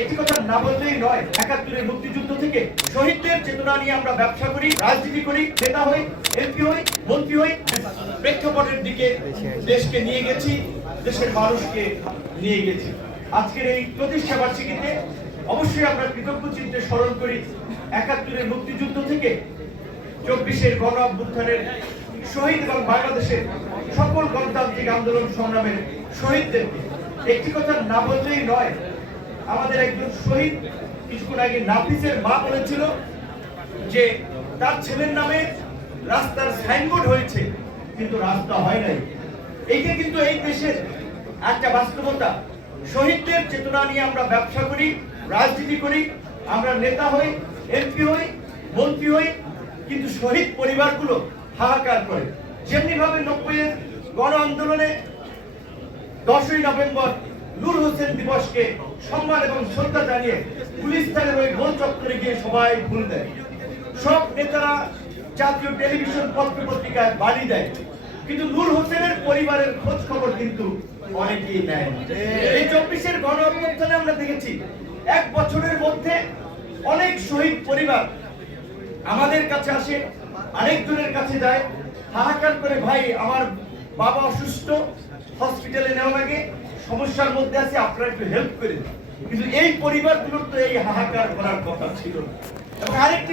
একটি কথা না বললেই নয়। ৭১-এর মুক্তিযুদ্ধ থেকে শহীদদের চেতনা নিয়ে আমরা ব্যবসা করি, রাজনীতি করি, নেতা হই, এমপি হই, মন্ত্রী হই, প্রেক্ষাপটের দিকে দেশকে নিয়ে গেছি, দেশের মানুষকে নিয়ে গেছি। আজকের এই প্রতিষ্ঠা বার্ষিকীতে অবশ্যই আমরা কৃতজ্ঞ চিত্তে স্মরণ করি ৭১-এর মুক্তিযুদ্ধ থেকে ২৪-এর গণ অভ্যুত্থানের শহীদ এবং বাংলাদেশের সকল গণতান্ত্রিক আন্দোলন সংগ্রামের শহীদদেরকে। একটি কথা না বললেই নয়, আমাদের একজন শহীদ কিছুক্ষণ আগে নাফিসের মা বলেছিল যে তার ছেলের নামে রাস্তার সাইনবোর্ড হয়েছে কিন্তু রাস্তা হয় নাই। এইটা কিন্তু এই দেশের একটা বাস্তবতা। শহীদদের চেতনা নিয়ে আমরা ব্যবসা করি, রাজনীতি করি, আমরা নেতা হই, এমপি হই, মন্ত্রী হই, কিন্তু শহীদ পরিবারগুলো হাহাকার করে। যেমনি ভাবে ৯০-এর গণ আন্দোলনে ১০ই নভেম্বর নূর হোসেন দিবসকে সম্মান এবং শ্রদ্ধা জানিয়ে গুলিস্তানের ওই গোল চত্বরে গিয়ে সবাই ফুল দেয়। সব নেতারা জাতীয় টেলিভিশন পত্র পত্রিকায় বাড়ি দেয়, কিন্তু নূর হোসেনের পরিবারের খোঁজ খবর কিন্তু অনেকেই নেয়। এই ২৪-এর গণ অভ্যুত্থানে আমরা দেখেছি ১ বছরের মধ্যে অনেক শহীদ পরিবার আমাদের কাছে আসে, আরেকজনের কাছে যায়, হাহাকার করে, ভাই আমার বাবা অসুস্থ, হসপিটালে নেওয়া লাগে, সমস্যার মধ্যে আছে, আপনারা একটু হেল্প করেন। কিন্তু এই পরিবারগুলোর তো এই হাহাকার করার কথা ছিল না। এবং আরেকটি